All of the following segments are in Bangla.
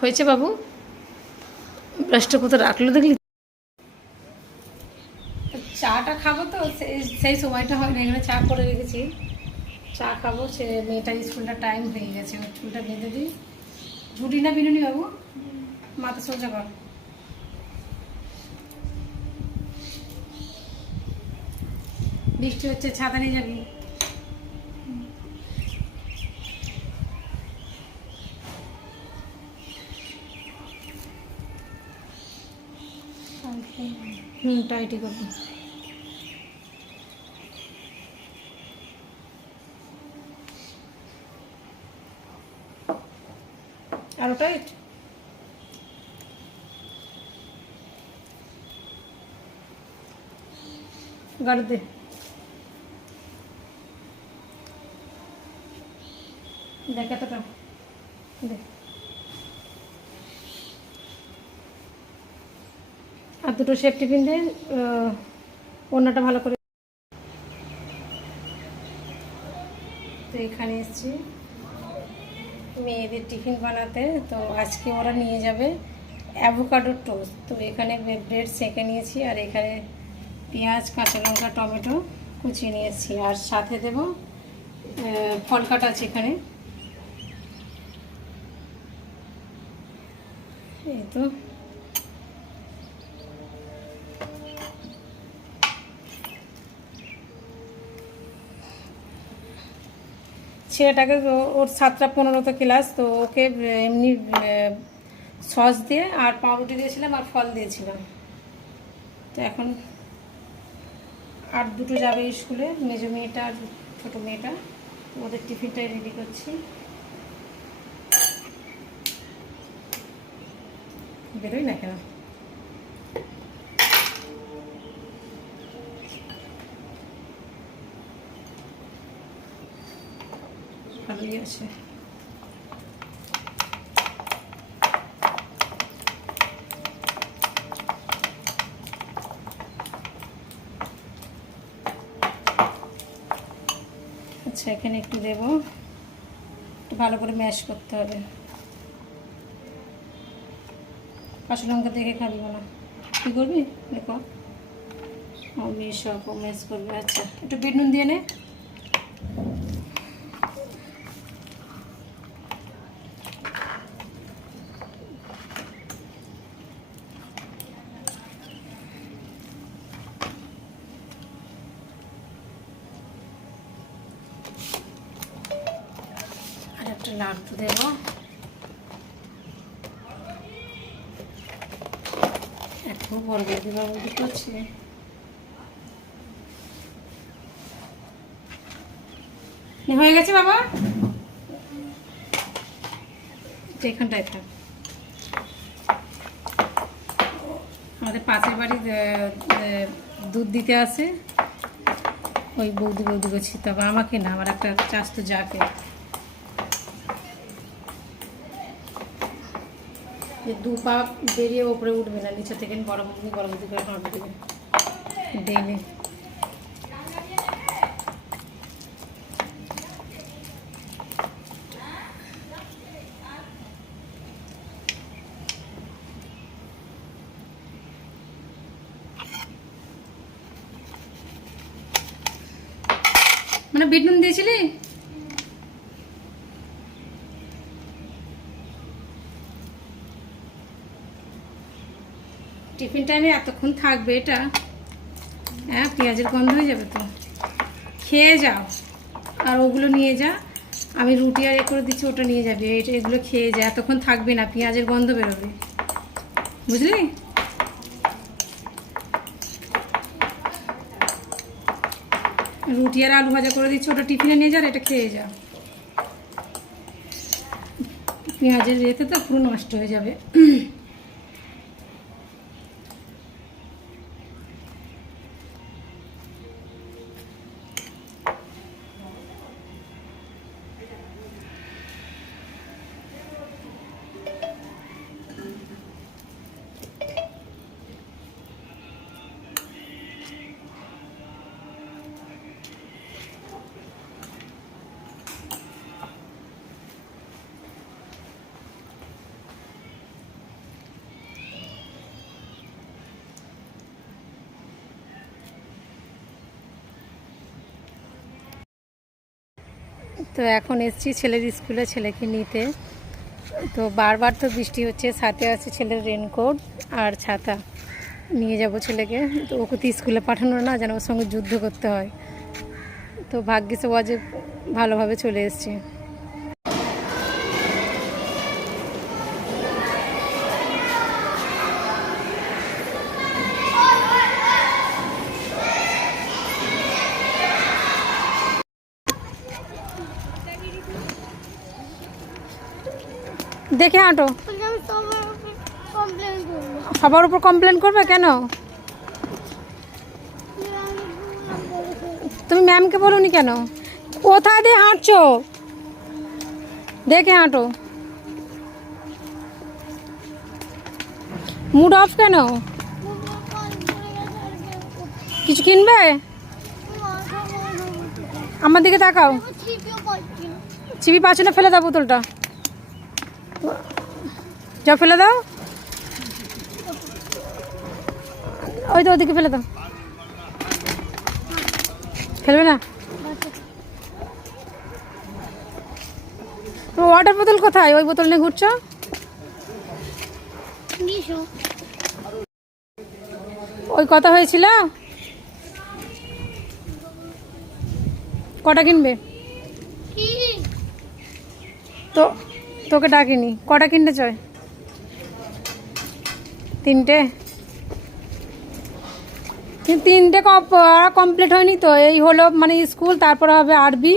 হয়েছে বাবু? ব্রাশটা কোথাও রাখলো দেখলি? চাটা খাবো তো সেই সময়টা হয় না, এখানে চা করে রেখেছি। চা খাবো, সে মেয়েটার স্কুলটা টাইম হয়ে গেছে, স্কুলটা বেঁধে দিই। রুটি না বিনুনি বাবু? মাথা সোজা কর। বৃষ্টি হচ্ছে, ছাতা নিয়ে যাবি? টাইটি করবো। আরো টাইট। গাড়ি দে। দেখ এতটা দেখ। আর দুটো সেফটি পিন দিয়ে ওড়নাটা ভালো করে। তো এখানে এসেছি মেয়েদের টিফিন বানাতে। তো আজকে ওরা নিয়ে যাবে অ্যাভোকাডো টোস্ট। তো এখানে ব্রেড সেঁকে নিয়েছি, আর এখানে পেঁয়াজ, কাঁচা লঙ্কা, টমেটো কুচিয়ে নিয়েছি, আর সাথে দেব ফল কাটা আছে এখানে। এই তো ছেলেটাকে, ওর 7টা 15তে ক্লাস, তো ওকে এমনি সস দিয়ে আর পাউরুটি দিয়েছিলাম আর ফল দিয়েছিলাম। তো এখন আর দুটো যাবে স্কুলে, মেজো মেয়েটা আর ছোটো মেয়েটা। ওদের টিফিনটাই রেডি করছি। বেরোই না কেন? ভালোই আছে। আচ্ছা, এখানে একটু দেবো, একটু ভালো করে ম্যাশ করতে হবে। কাঁচা লঙ্কা দেখে খাবি না? কী করবি দেখো, আমি সব ম্যাশ করবে। আচ্ছা, একটু বিট নুন দিয়ে নে। আর একটা লাড্ডু দেবো। একটু বড় বড় করছি। হয়ে গেছে বাবা, এখানটায় থাক। আমাদের পাশের বাড়ি দুধ দিতে আসে ওই বৌদি করছি, তবে আমাকে না, আমার একটা চাস্তো যাকে, যে 2 পা বেরিয়ে ওপরে উঠবে না, নিচে থেকে বড় বৌদি করে কাঁপে দেবে ডেলে। মানে বিট নুন দিয়েছিলি? টিফিন টাইমে এতক্ষণ থাকবে এটা? হ্যাঁ, পেঁয়াজের গন্ধ হয়ে যাবে তো। খেয়ে যাও, আর ওগুলো নিয়ে যা, আমি রুটি আর করে দিচ্ছি, ওটা নিয়ে যাবে। এগুলো খেয়ে যা, এতক্ষণ থাকবে না, পেঁয়াজের গন্ধ বেরোবে, বুঝলি? রুটি আর আলু ভাজা করে দিচ্ছি, ওটা টিফিনে নিয়ে যা, এটা খেয়ে যা। পেঁয়াজের ইয়েতে তো পুরো নষ্ট হয়ে যাবে। তো এখন এসছি ছেলের স্কুলে ছেলেকে নিতে। তো বারবার তো বৃষ্টি হচ্ছে, সাথে আছে ছেলের রেনকোট আর ছাতা। নিয়ে যাব ছেলেকে, তো ওকে তো স্কুলে পাঠানো না, যেন ওর সঙ্গে যুদ্ধ করতে হয়। তো ভাগ্যিস ও আজ ভালোভাবে চলে এসছে। দেখে হাঁটো। সবার উপর কমপ্লেন করবে কেন? তুমি ম্যামকে বলোনি কেন? কোথায় দিয়ে হাঁটছো? দেখে হাঁটো। মুড অফ কেন? কিছু কিনবে? আমার দিকে তাকাও। চিবি পাচ্ছ না, ফেলে দাও বোতলটা। যা ফেলে দাও। ওই তো ওদিকে ফেলে দাও। ফেলবে না? ওয়াটার বোতল কোথায়? ওই বোতল নিয়ে ঘুরছো? ওই কথা হয়েছিল। কটা কিনবে? তো তোকে ডাকিনি। কটা কিনতে চাই? 3টে। কিন্তু 3টে কমপ্লিট হয়নি তো। এই হলো মানে স্কুল, তারপর হবে আরবি,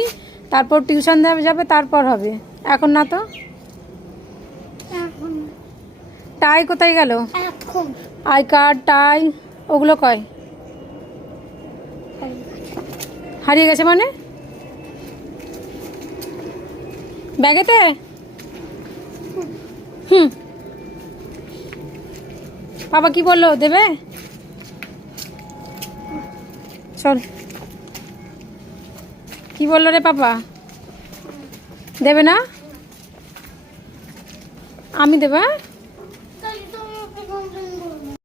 তারপর টিউশন যাবে, তারপর হবে। এখন না তো। টাই কোথায় গেল? আই কার্ড, টাই ওগুলো কয়? হারিয়ে গেছে মানে? ব্যাগেতে? বাবা কি বললো, দেবে? চল। কি বললো রে পাপা? দেবে না? আমি দেবো?